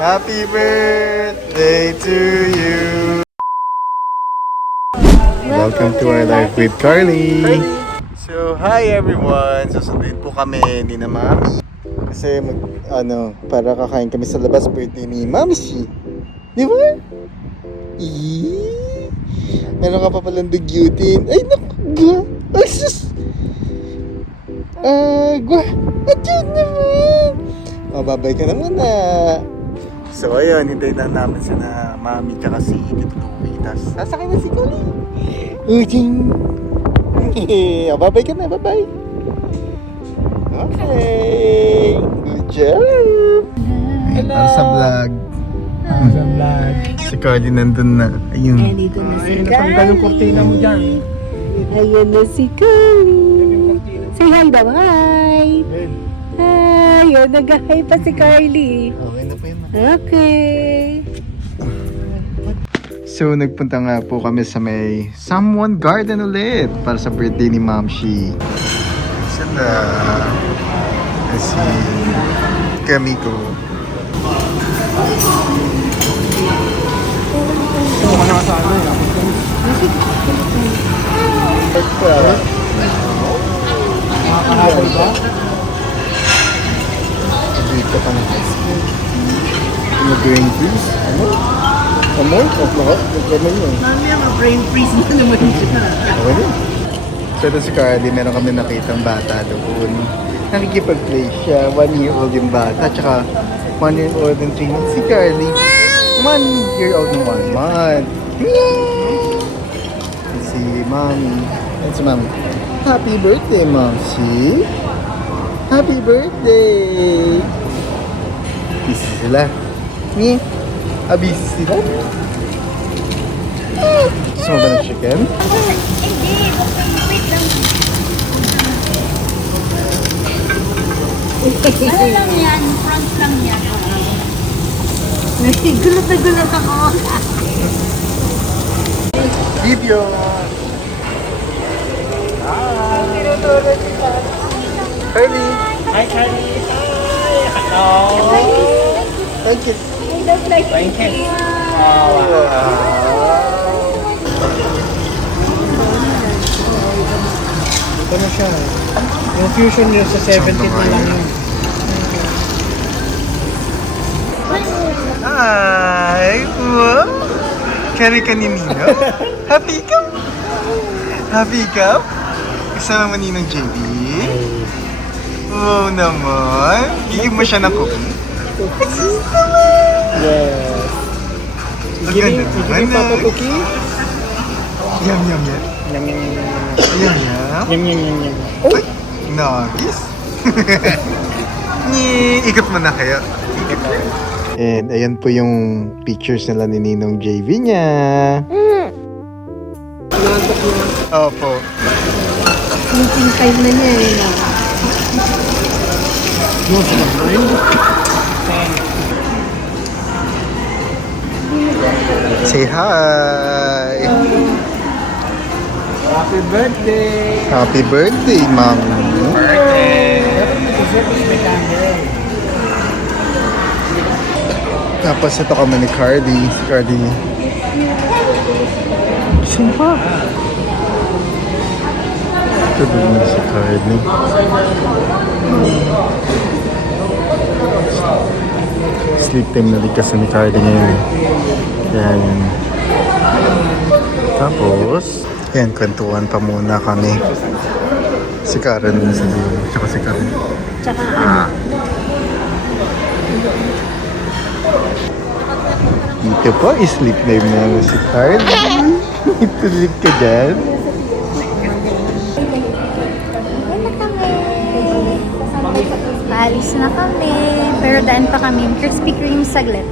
Happy birthday to you. Welcome to our life with Carly. So, hi everyone. Susundin po kami ni na Mami. Kasi para kakain kami sa labas, birthday ni Mamsi. Di ba? Meron ka pa palang dugyutin. Ay, naku, ay, sus. Atyan naman. Babay ka naman na. So, ayun, hintay na namin si na Mami tsaka si Tito Louie. Tapos, sasakay na si Kuli. Uching. Babay ka na, bye-bye. Okay. Good job. Hello. Para sa vlog. Sa vlog. Si Carly nandun na. Ayun. Ayan, dito na si Ay, nasanggal yung kurtina mo dyan. Ayan na si Carly. Say hi daw, hi. Hi, oh, nag-hi pa si Carly. Okay na po yun. Okay. So, nagpunta nga po kami sa may Someone Garden ulit para sa birthday ni Mamshi. Sila si Kamiko. Ito ka na sa ano eh. Makakahabol ba? Dito ka na. Mag-green freeze? Ano? Amoy? Nagkaman yun. Mamaya ma-brain freeze na naman siya. Okay din. So, ito si Carly, meron kami nakitang bata doon. Nakikipag-play siya. 1 year old yung bata. Tsaka 1 year old and 3 months si Carly. 1 year old and 1 month. Si Mommy. Yan si Mommy. Happy birthday, Momsi. Happy birthday. Busy sila. Ni? Busy sila? Gusto mo ba ng chicken? Ano lang yan? Front lang yan. Gulat na gulat ako. Video! Carly! Hi, Charlie. Hi. Hello. Thank you! Thank you. Ito na siya. Yung fusion niya sa 17 na lang yun. Hi! Wow! Carry ka ni Nino? Happy ka? Happy ka? Kasama mo Ninong JB? Wow naman! Gigib mo siya ng cookie? Yes. Ang ganda Sige, naman Papa eh. Cookie. Yum, yum, yum. Yum, yum, yum, yum. Yum, yum. Yum, yum, yum, yum. Uy! Nice! Ikot mo na kayo. And ayan po yung pictures nila ni Ninong JV niya. Opo. Sleeping time na niya eh. Say hi! Happy birthday! Happy birthday, Mom! Tapos ito kami ni Cardi. Si Cardi. Sino pa? Ito doon na si Cardi. Sleep time na rin kasi ni Cardi ngayon. Kaya yun. Tapos, yan, kwentuhan pa muna kami. Si Karen na sa dulo. Tsaka si Karen. Tsaka Dito po, sleep time na si Karen. Itulip ka dyan. Paalis na kami. Pero daan pa kami. Krispy Kreme saglit.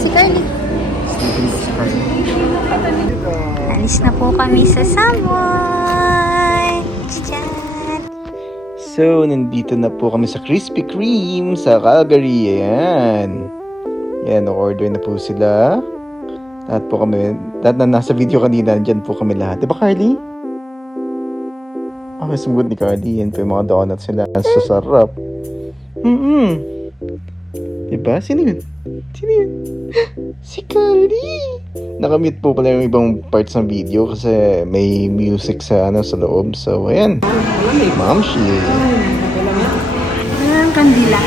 Si Carly. Sleeping si Karen. Alis na po kami sa Samoy. Diyan. So, nandito na po kami sa Krispy Kreme sa Calgary. Ayan. Yan, order na po sila. Lahat po kami, lahat na nasa video kanina, dyan po kami lahat. Diba, Carly? Okay, sumugod ni Carly. Yan po yung mga donuts nila. Ang sasarap. Diba? Sino yun? Sino yun? Si Kali! Nakamute po pala yung ibang parts ng video kasi may music sa sa loob. So, ayan. Ma'am Shi. Ang kandila.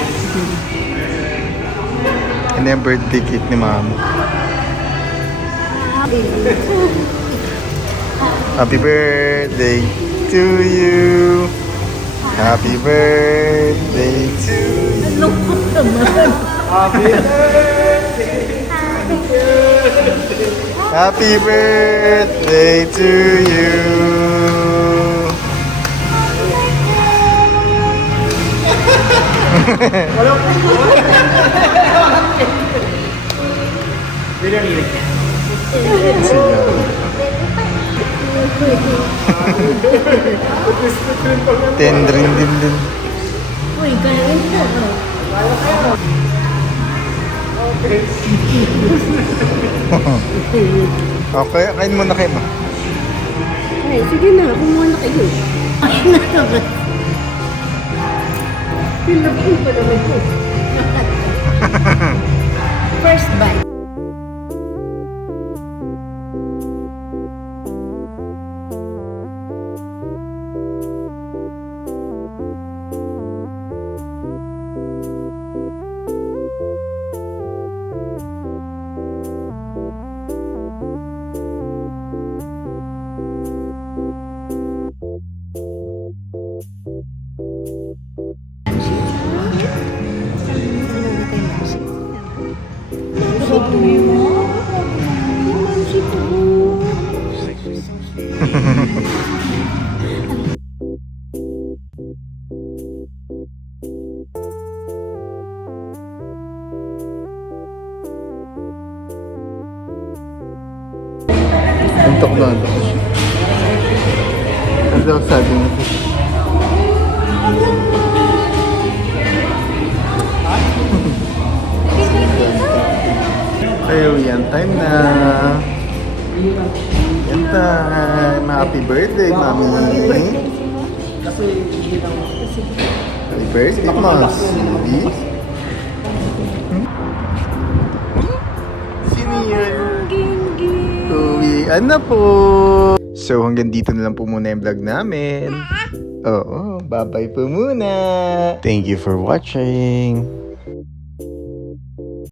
Ano yung birthday cake ni Ma'am? Happy birthday to you. Happy birthday to you. Happy birthday to you. Tendrin din. Uy, gano'n ito. Okay, kain muna kayo, Ma. Ay, sige na, kumuha na kayo. Ay, naman. Pinapin pa naman po. First bite. Antok na ito. Ano daw sabi mo? Ayo, yan time na. Yan time. Happy birthday, Mami. Happy birthday, Mas. Sino yun? Uwian na po. So hanggang dito na lang po muna yung vlog namin. Oo, bye-bye po muna. Thank you for watching.